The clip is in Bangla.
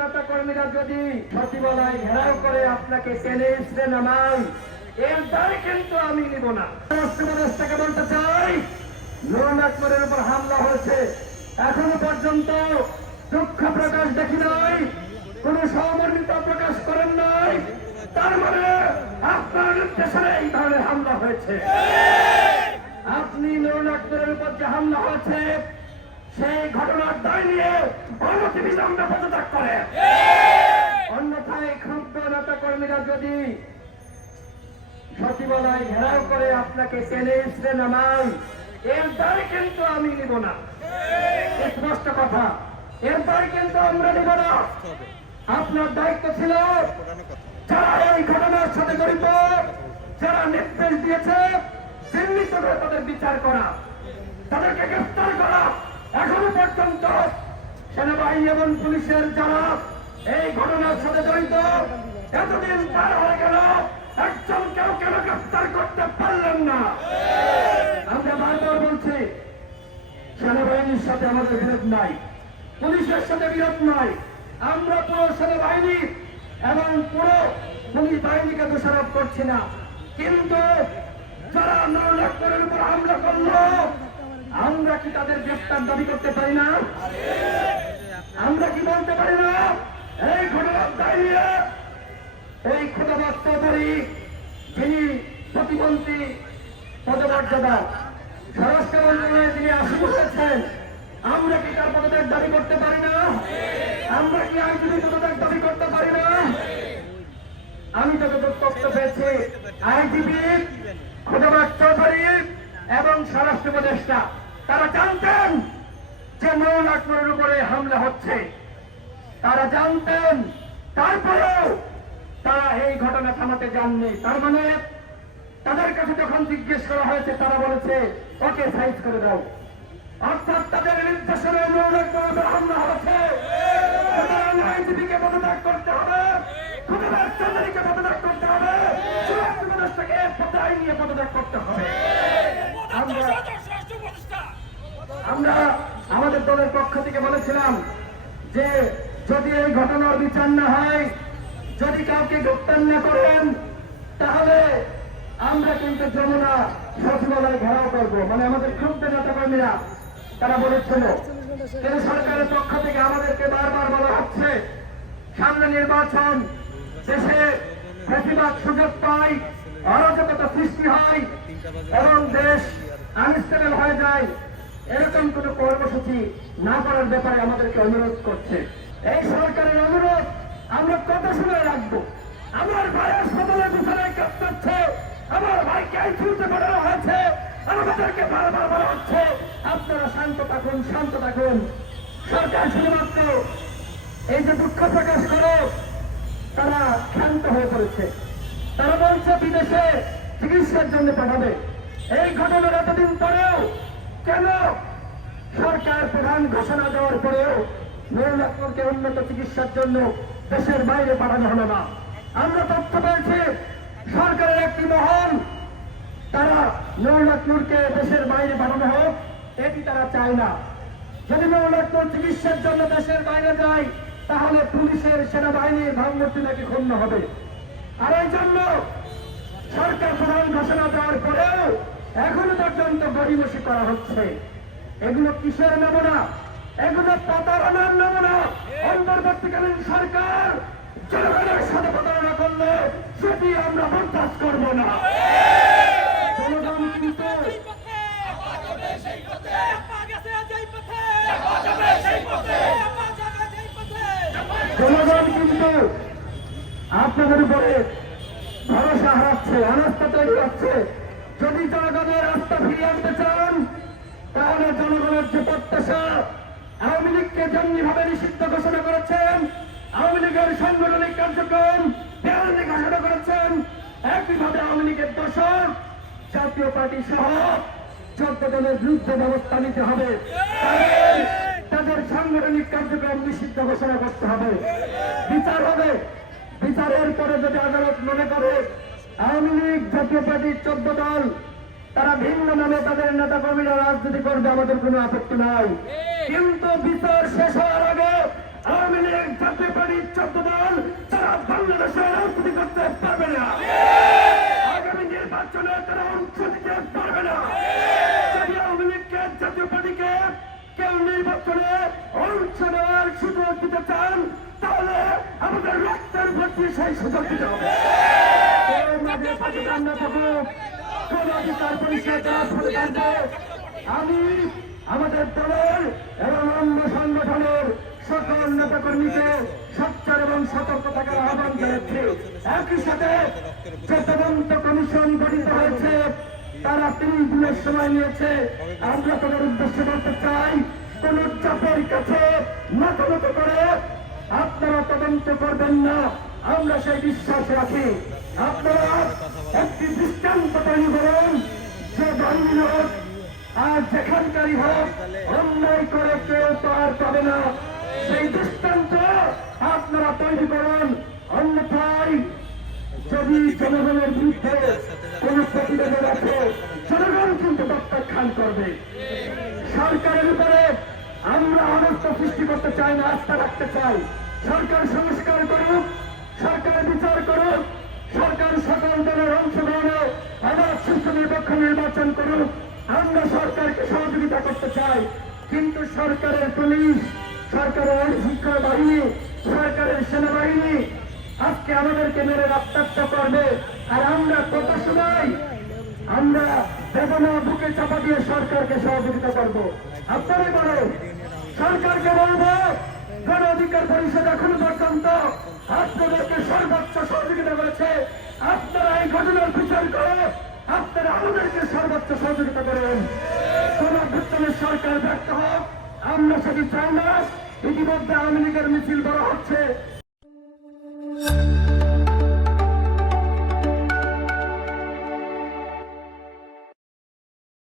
নেতা কর্মীরা যদি সচিবালয় ঘেরাও করে আপনাকে টেনে ইসরে নামাই এর দায় কিন্তু আমি নিব না। রাষ্ট্রপ্রদেশটাকে বলতে চাই নুরুল আকবরের উপর হামলা হয়েছে। এখনও পর্যন্ত দুঃখ প্রকাশ দেখি নাই, কোন সহমর্মিতা প্রকাশ করেন নাই। তার মানে আপনার নির্দেশনে এই ধরনের হামলা হয়েছে। আপনি নুরুল আকবরের উপর যে হামলা হয়েছে নিয়ে বিলম্বে করে অন্যথায় ক্ষুব্ধ নেতা কর্মীরা যদি সচিবালয় ঘেরাও করে আপনাকে টেনে ইসরে নামাই এর কিন্তু আমি নিব না স্পষ্ট কথা এর কিন্তু আমরা নিব না আপনার দায়িত্ব ছিল যারা এই ঘটনার সাথে জড়িত যারা নির্দেশ দিয়েছে চিহ্নিত করে তাদের বিচার করা তাদেরকে গ্রেফতার করা এখনও পর্যন্ত সেনাবাহিনী এবং পুলিশের যারা এই ঘটনার সাথে জড়িত, এতদিন পার হয়ে গেল একজন কেউ কেন গ্রেফতার করতে পারলেন না? আমরা বারবার বলছি, সেনাবাহিনীর সাথে আমাদের বিরোধ নাই, পুলিশের সাথে বিরোধ নাই। আমরা পুরো সেনাবাহিনী এবং পুরো পুলিশ বাহিনীকে দোষারোপ করছি না। কিন্তু যারা নৌলক্ষণের উপর হামলা করল আমরা কি তাদের গ্রেফতার দাবি করতে পারি না? আমরা কি বলতে পারি না? এই দাঁড়িয়ে এই খোদাবাদ চৌধুরী, যিনি প্রতিমন্ত্রী, পদমর্যাদা, স্বরাষ্ট্র মন্ত্রণালয়ে তিনি আসীন হয়েছেন, আমরা কি তার পদত্যাগ দাবি করতে পারি না? আমরা কি আইনজীবী পদত্যাগ দাবি করতে পারি না? আমি যতটুকু তথ্য পেয়েছি, আইনজীবী খোদাবাদ চৌধুরী এবং স্বরাষ্ট্র উপদেষ্টা। জানতেন যে মৌল আকবরের উপরে হামলা হচ্ছে। তারা জানতেন, তারপরেও তারা এই ঘটনা থামাতে যাননি। তার মানে তাদের কাছে যখন জিজ্ঞেস করা হয়েছে, তারা বলেছে, ওকে সাইজ করে দাও। অর্থাৎ তাদের নির্দেশনে হামলা উপদেষ্টাকে পদায় নিয়ে পদত্যাগ করতে হবে। আমরা আমরা আমাদের দলের পক্ষ থেকে বলেছিলাম যে যদি এই ঘটনার বিচার না হয়, যদি কাউকে গ্রেপ্তার না করেন, তাহলে আমরা কিন্তু যমুনা সচিবালয় ঘেরাও করব। মানে আমাদের ক্ষুব্ধ নেতা কর্মীরা তারা বলেছিল কিন্তু সরকারের পক্ষ থেকে আমাদেরকে বারবার বলা হচ্ছে, সামনে নির্বাচন, দেশে বেশিরভাগ সুযোগ পায় অরাজকতা সৃষ্টি হয়, এবং দেশ আনস্টেবল হয়ে যায়। এরকম কোন কর্মসূচি না করার ব্যাপারে আমাদেরকে অনুরোধ করছে। এই সরকারের অনুরোধ আমরা কত সময় রাখব। আমার ভাইয়ের সদলে বিচারে কাঁপছে আমার ভাইকে আইসিউতে পাঠানো হয়েছে। আমাদেরকে বারবার বলা হচ্ছে, আপনারা শান্ত থাকুন শান্ত থাকুন। সরকার শুধুমাত্র এই যে দুঃখ প্রকাশ করো, তারা ক্ষান্ত হয়ে পড়েছে। তারা বলছে বিদেশে চিকিৎসার জন্য পাঠাবে। এই ঘটনার এতদিন পরেও কেন? সরকার প্রধান ঘোষণা দেওয়ার পরেও মহিলাকে উন্নত চিকিৎসার জন্য দেশের বাইরে পাঠানো হলো না। আমরা তথ্য পেয়েছি, সরকারের একটি মহল, তারা নৌলাখনুরকে দেশের বাইরে পাঠানো হোক, এটি তারা চায় না। যদি নৌলাখনুর চিকিৎসার জন্য দেশের বাইরে যায়, তাহলে পুলিশের সেনাবাহিনীর ভাবমূর্তি নাকি ক্ষুণ্ণ হবে? আর এই জন্য সরকার প্রধান ঘোষণা দেওয়ার পরেও এখনও পর্যন্ত গড়িমসি করা হচ্ছে। এগুলো কিসের নমুনা? এগুলো প্রতারণার নমুনা। অন্তর্বর্তীকালীন সরকার জনগণের সাথে প্রতারণা করলে সেটি আমরা বরদাস্ত করব না। জনগণ কিন্তু আপনাদের উপরে ভরসা হারাচ্ছে, অনাস্থা তৈরি হচ্ছে যদি জনগণের আস্থা ফিরিয়ে আনতে চান, তাহলে জনগণের যে প্রত্যাশা, আওয়ামী লীগকে যেমনি ভাবে নিষিদ্ধ ঘোষণা করেছেন, আওয়ামী লীগের সাংগঠনিক কার্যক্রম দেওয়ালে ঘোষণা করেছেন, একইভাবে আওয়ামী লীগের দোষক জাতীয় পার্টি সহ চোদ্দ দলের ব্যবস্থা নিতে হবে। তাদের সাংগঠনিক কার্যক্রম নিষিদ্ধ ঘোষণা করতে হবে। বিচার হবে। বিচারের পরে যদি আদালত মনে করে আওয়ামী লীগ, জাতীয় পার্টির চোদ্দ দল, তারা ভিন্ন নামে তাদের নেতা কর্মীরা রাজনীতি করবে, আমাদের কোনো আপত্তি নাই। কিন্তু বিচার শেষ হওয়ার আগে আওয়ামী লীগ, জাতীয় পার্টি বাংলাদেশের রাজনীতি করতে পারবে না। আগামী নির্বাচনে তারা অংশ নিতে পারবে না। যদি আওয়ামী লীগকে, জাতীয় পার্টিকে কেউ নির্বাচনে অংশ নেওয়ার সুযোগ দিতে চান, তাহলে আমাদের রক্তের ভর্তি সেই সুযোগ দিতে হবে। থাকবে আমি, আমাদের দলের এবং অন্য সংগঠনের সকল নেতা কর্মীকে সচ্চার এবং সতর্ক থাকার আহ্বান জানাচ্ছি। একই সাথে যে কমিশন গঠিত হয়েছে, তারা তিরিশ দিনের সময় নিয়েছে। আমরা তাদের উদ্দেশ্য করতে চাই, কোন চাপের কাছে নত করে আপনারা তদন্ত করবেন না। আমরা সেই বিশ্বাস রাখি। আপনারা একটি দৃষ্টান্ত তৈরি করুন যে বাহিনী হোক আর যেখানকারই হোক অন্যায় করে কেউ আর পাবে না। সেই দৃষ্টান্ত আপনারা তৈরি করুন। অন্যথায় যদি জনগণের বিরুদ্ধে কোন প্রতিবেদন আছে, জনগণ কিন্তু প্রত্যাখ্যান করবে। সরকারের উপরে আমরা অনর্থ সৃষ্টি করতে চাই না, আস্থা রাখতে চাই। সরকার সংস্কার সকল দলের অংশগ্রহণে আবার সুস্থ নিরপেক্ষ নির্বাচন করুক। আমরা সরকারকে সহযোগিতা করতে চাই। কিন্তু সরকারের পুলিশ, সরকারের আইন শৃঙ্খলা বাহিনী, সরকারের সেনাবাহিনী আজকে আমাদেরকে মেরে রক্তাক্ত করবে। আর আমরা কত সময় আমরা বেদনা বুকে চাপা দিয়ে সরকারকে সহযোগিতা করব। আপনারাই বলেন সরকারকে বলব, গণ অধিকার পরিষদ এখনও পর্যন্ত আপনাদেরকে সর্বোচ্চ সহযোগিতা করেছে। এই ঘটনার বিচার করে আপনারা আমাদেরকে সর্বোচ্চ সহযোগিতা করেন। ভুক্তনের সরকার ব্যর্থ হোক, আমরা সেটি চাই না। ইতিমধ্যে আওয়ামী লীগের মিছিল করা হচ্ছে।